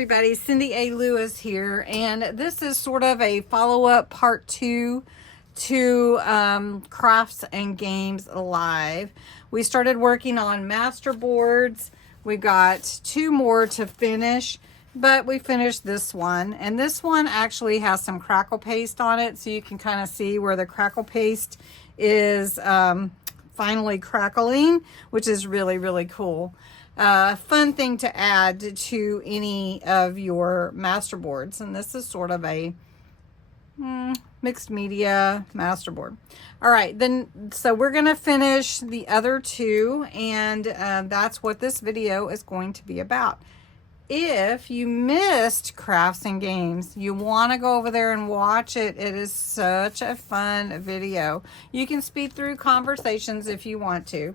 everybody, Cindy A. Lewis here, and this is sort of a follow-up part 2 to Crafts and Games Live. We started working on masterboards. We got 2 more to finish, but we finished this one, and this one actually has some crackle paste on it, so you can kind of see where the crackle paste is finally crackling, which is really, really cool. Fun thing to add to any of your masterboards, and this is sort of a mixed media masterboard. All right, then, so we're going to finish the other 2, and that's what this video is going to be about. If you missed Crafts and Games, you want to go over there and watch it. It is such a fun video. You can speed through conversations if you want to.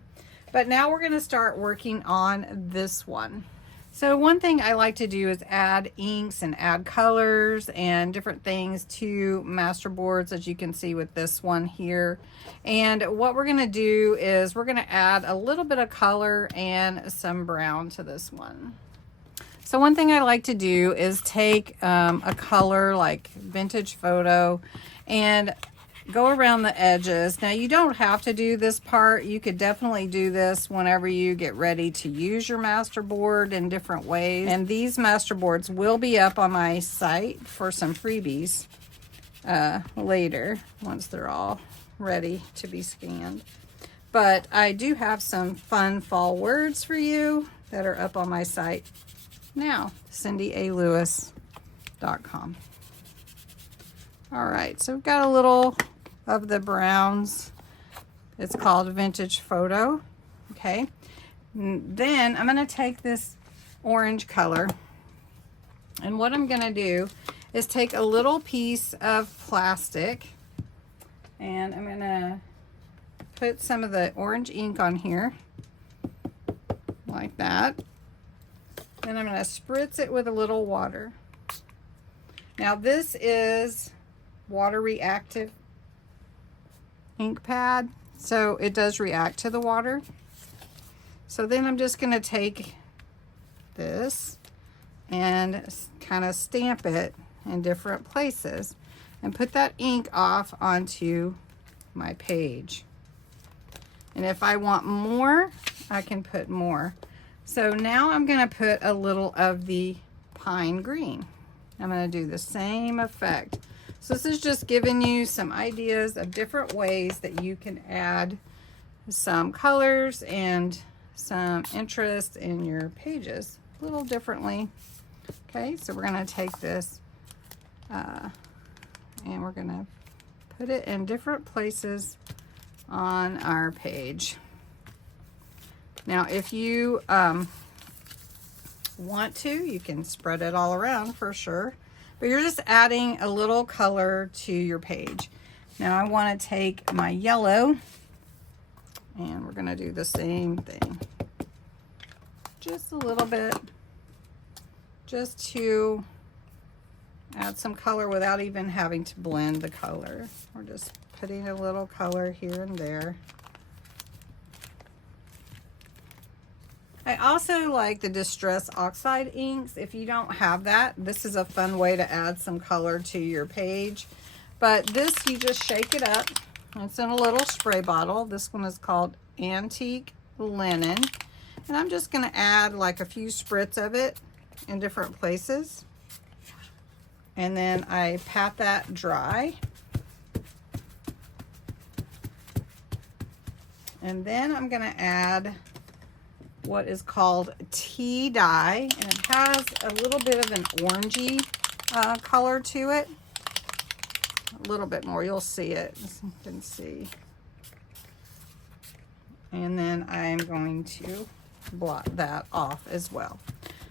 But now we're going to start working on this one. So one thing I like to do is add inks and add colors and different things to masterboards, as you can see with this one here. And what we're going to do is we're going to add a little bit of color and some brown to this one. So one thing I like to do is take a color like Vintage Photo and go around the edges. Now, you don't have to do this part. You could definitely do this whenever you get ready to use your masterboard in different ways. And these masterboards will be up on my site for some freebies later, once they're all ready to be scanned. But I do have some fun fall words for you that are up on my site now, CindyALewis.com. All right, so we've got a little of the browns. It's called Vintage Photo. Okay, then I'm going to take this orange color, and what I'm going to do is take a little piece of plastic, and I'm going to put some of the orange ink on here like that. Then I'm going to spritz it with a little water. Now, this is water reactive ink pad, so it does react to the water. So then I'm just going to take this and kind of stamp it in different places and put that ink off onto my page. And if I want more, I can put more. So now I'm going to put a little of the pine green. I'm going to do the same effect. So this is just giving you some ideas of different ways that you can add some colors and some interest in your pages a little differently. Okay, so we're going to take this and we're going to put it in different places on our page. Now, if you want to, you can spread it all around for sure, but you're just adding a little color to your page. Now, I want to take my yellow, and we're going to do the same thing. Just a little bit, just to add some color without even having to blend the color. We're just putting a little color here and there. I also like the Distress Oxide inks. If you don't have that, this is a fun way to add some color to your page. But this, you just shake it up. It's in a little spray bottle. This one is called Antique Linen. And I'm just going to add like a few spritz of it in different places. And then I pat that dry. And then I'm going to add what is called tea dye, and it has a little bit of an orangey color to it. A little bit more, you'll see it. You can see. And then I'm going to blot that off as well.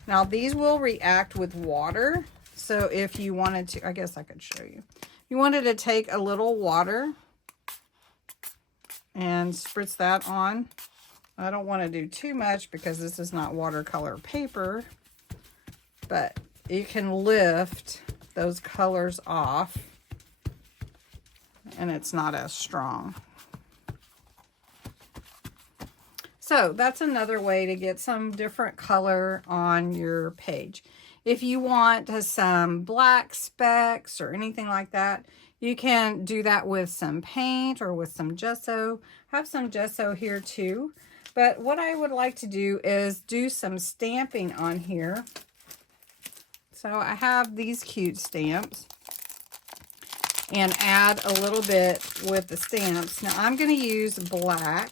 Now, these will react with water, so if you wanted to, I guess I could show you. If you wanted to take a little water and spritz that on. I don't want to do too much because this is not watercolor paper, but you can lift those colors off and it's not as strong. So that's another way to get some different color on your page. If you want some black specks or anything like that, you can do that with some paint or with some gesso. I have some gesso here too. But what I would like to do is do some stamping on here. So I have these cute stamps and add a little bit with the stamps. Now I'm going to use black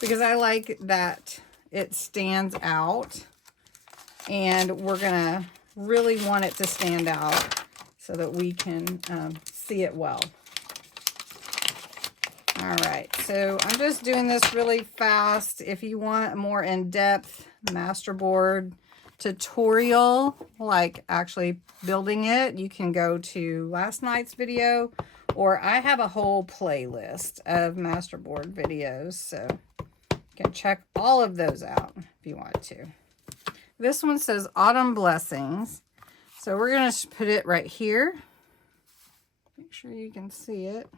because I like that it stands out, and we're going to really want it to stand out so that we can see it well. All right, so I'm just doing this really fast. If you want a more in-depth masterboard tutorial, like actually building it, you can go to last night's video, or I have a whole playlist of masterboard videos, so you can check all of those out if you want to. This one says Autumn Blessings, so we're going to put it right here. Make sure you can see it.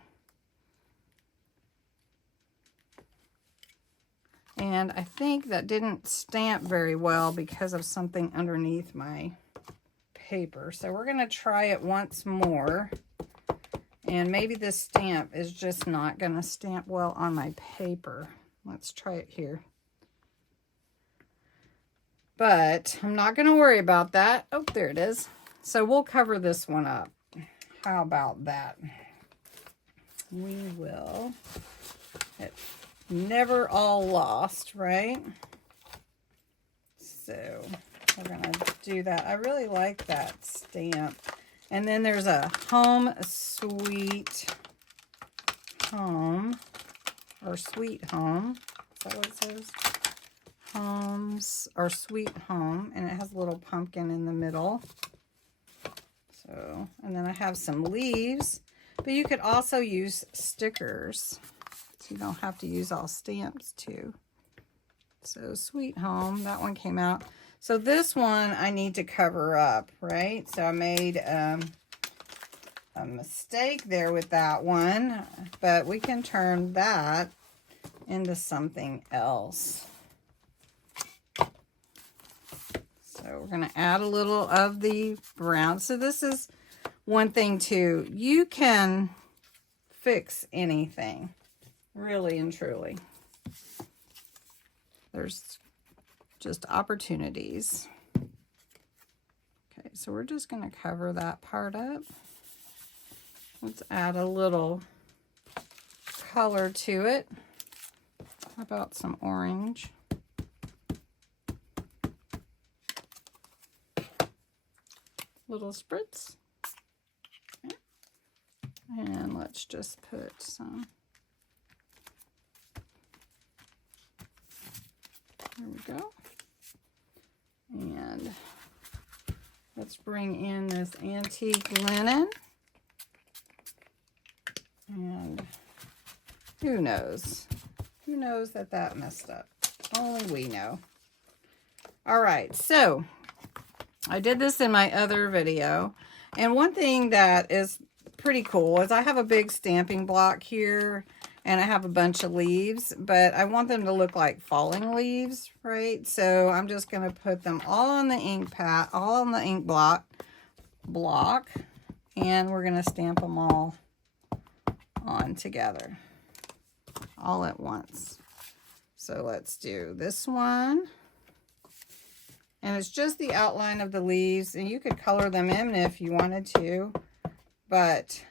And I think that didn't stamp very well because of something underneath my paper. So we're going to try it once more. And maybe this stamp is just not going to stamp well on my paper. Let's try it here. But I'm not going to worry about that. Oh, there it is. So we'll cover this one up. How about that? We will. Never all lost, right? So we're gonna do that. I really like that stamp. And then there's a Home Sweet Home, or Sweet Home. Is that what it says? Homes, or Sweet Home, and it has a little pumpkin in the middle. So, and then I have some leaves, but you could also use stickers. You don't have to use all stamps too. So Sweet Home, that one came out. So this one I need to cover up, right? So I made a mistake there with that one, but we can turn that into something else. So we're going to add a little of the brown. So this is one thing too. You can fix anything. Really and truly. There's just opportunities. Okay, so we're just going to cover that part up. Let's add a little color to it. How about some orange? Little spritz. Okay. And let's just put some. There we go. And let's bring in this antique linen. And who knows? Who knows that that messed up? Only we know. All right, so I did this in my other video. And one thing that is pretty cool is I have a big stamping block here. And I have a bunch of leaves, but I want them to look like falling leaves, right? So I'm just going to put them all on the ink pad, all on the ink block, and we're going to stamp them all on together, all at once. So let's do this one. And it's just the outline of the leaves, and you could color them in if you wanted to, but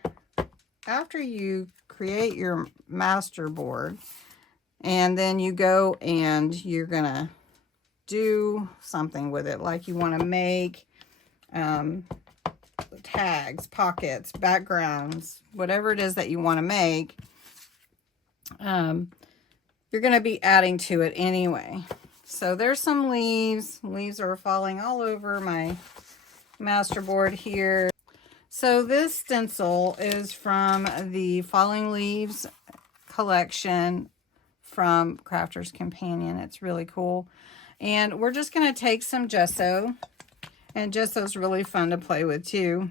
after you create your masterboard, and then you go and you're gonna do something with it, like you want to make tags, pockets, backgrounds, whatever it is that you want to make, you're going to be adding to it anyway. So there's some leaves. Leaves are falling all over my masterboard here. So this stencil is from the Falling Leaves collection from Crafter's Companion. It's really cool. And we're just going to take some gesso. And gesso's really fun to play with too.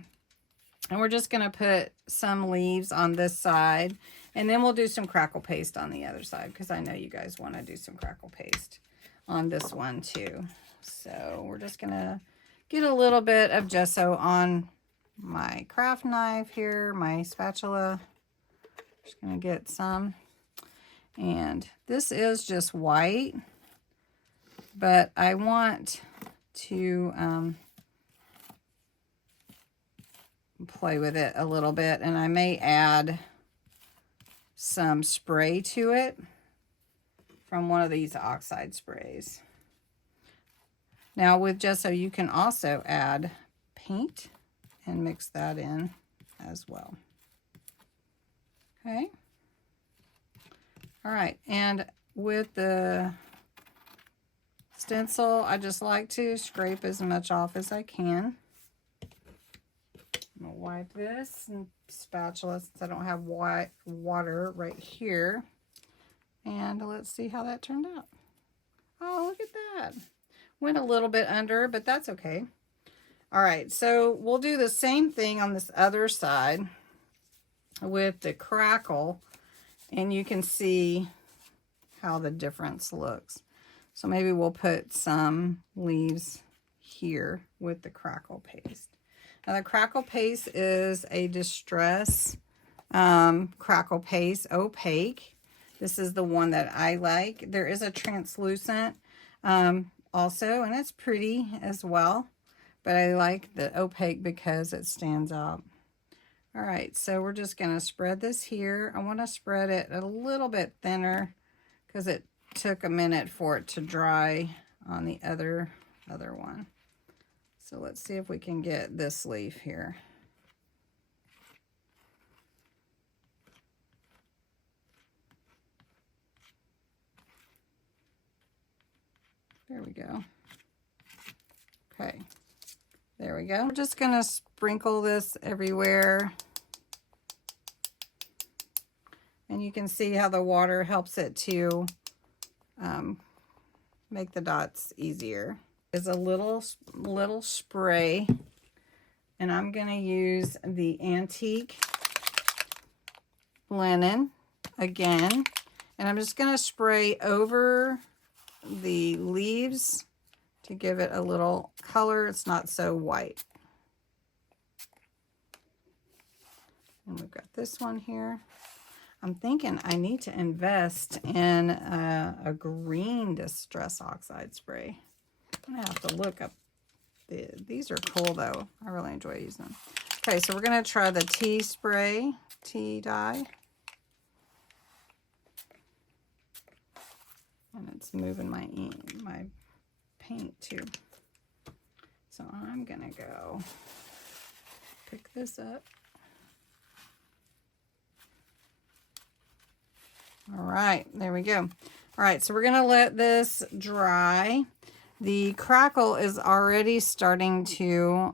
And we're just going to put some leaves on this side. And then we'll do some crackle paste on the other side, because I know you guys want to do some crackle paste on this one too. So we're just going to get a little bit of gesso on my craft knife here, my spatula. Just gonna get some. And this is just white, but I want to play with it a little bit, and I may add some spray to it from one of these oxide sprays. Now with gesso, you can also add paint and mix that in as well. Okay. All right, and with the stencil, I just like to scrape as much off as I can. I'm gonna wipe this and spatula since I don't have white water right here. And let's see how that turned out. Oh, look at that. Went a little bit under, but that's okay. All right, so we'll do the same thing on this other side with the crackle, and you can see how the difference looks. So maybe we'll put some leaves here with the crackle paste. Now the crackle paste is a distress crackle paste, opaque. This is the one that I like. There is a translucent also, and it's pretty as well, but I like the opaque because it stands out. All right, so we're just gonna spread this here. I wanna spread it a little bit thinner because it took a minute for it to dry on the other one. So let's see if we can get this leaf here. There we go. Okay, there we go. We're just gonna sprinkle this everywhere. And you can see how the water helps it to make the dots easier. There's a little spray, and I'm gonna use the antique linen again, and I'm just gonna spray over the leaves to give it a little color. It's not so white. And we've got this one here. I'm thinking I need to invest in a green distress oxide spray. I'm gonna have to look up. These are cool though. I really enjoy using them. Okay, so we're gonna try the tea spray, tea dye. And it's moving my paint too. So I'm gonna go pick this up. All right, there we go. All right, so we're gonna let this dry. The crackle is already starting to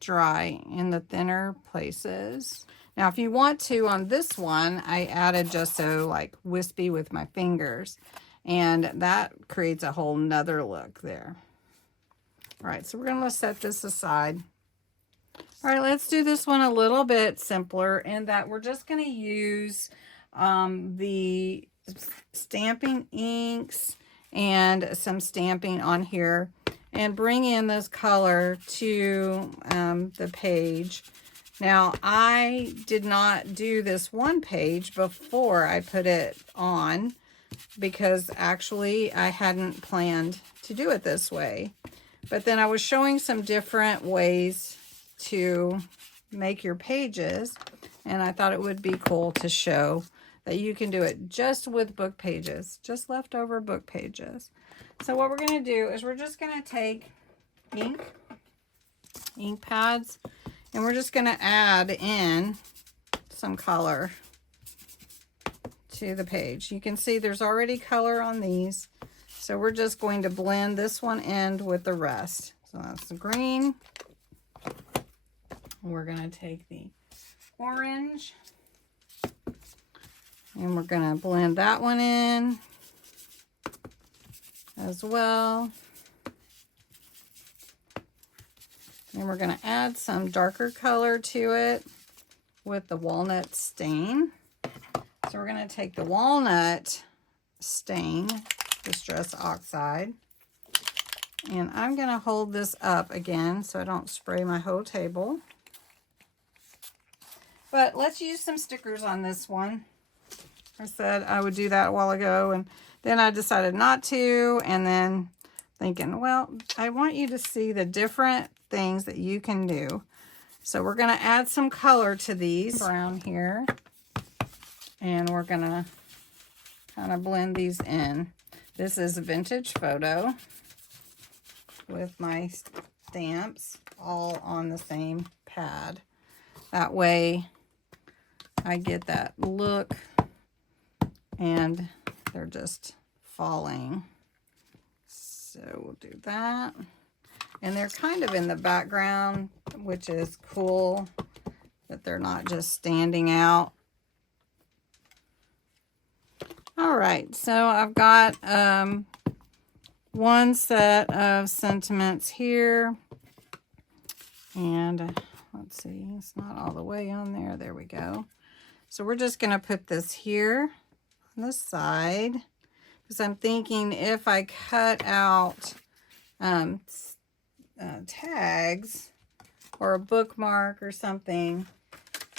dry in the thinner places. Now, if you want to, on this one, I added gesso like wispy with my fingers, and that creates a whole nother look there. All right, so we're gonna set this aside. All right, let's do this one a little bit simpler in that we're just gonna use the stamping inks and some stamping on here and bring in this color to the page. Now, I did not do this one page before I put it on because actually I hadn't planned to do it this way. But then I was showing some different ways to make your pages, and I thought it would be cool to show that you can do it just with book pages, just leftover book pages. So what we're going to do is we're just going to take ink pads, and we're just going to add in some color to the page. You can see there's already color on these, so we're just going to blend this one in with the rest. So that's the green. We're going to take the orange, and we're going to blend that one in as well. And we're going to add some darker color to it with the walnut stain. So we're going to take the walnut stain, Distress Oxide, And I'm going to hold this up again so I don't spray my whole table. But let's use some stickers on this one. I said I would do that a while ago, and then I decided not to, and then thinking, well, I want you to see the different things that you can do. So we're going to add some color to these brown here, and we're going to kind of blend these in. This is a vintage photo with my stamps all on the same pad. That way I get that look and they're just falling. So we'll do that. And they're kind of in the background, which is cool that they're not just standing out. All right, so I've got one set of sentiments here. And let's see, it's not all the way on there. There we go. So we're just going to put this here on the side, because I'm thinking if I cut out tags or a bookmark or something,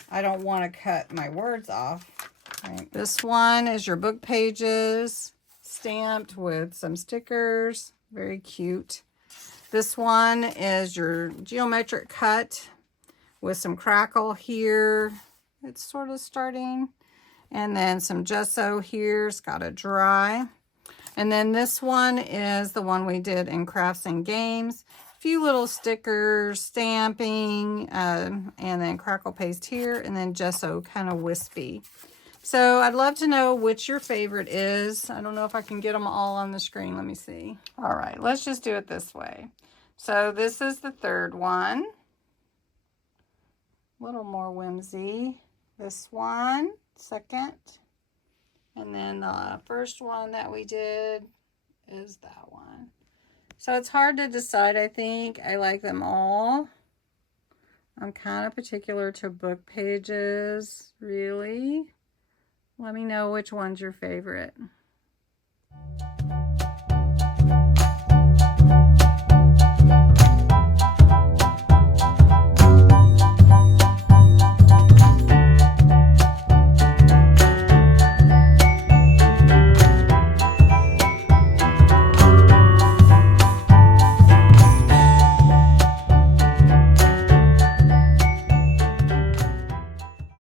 I don't want to cut my words off. Right. This one is your book pages, stamped with some stickers. Very cute. This one is your geometric cut with some crackle here. It's sort of starting. And then some gesso here. It's got to dry. And then this one is the one we did in Crafts and Games. A few little stickers, stamping, and then crackle paste here, and then gesso, kind of wispy. So I'd love to know which your favorite is. I don't know if I can get them all on the screen. Let me see. All right, let's just do it this way. So this is the third one. A little more whimsy. This one, second. And then the first one that we did is that one. So it's hard to decide, I think. I like them all. I'm kind of particular to book pages, really. Let me know which one's your favorite.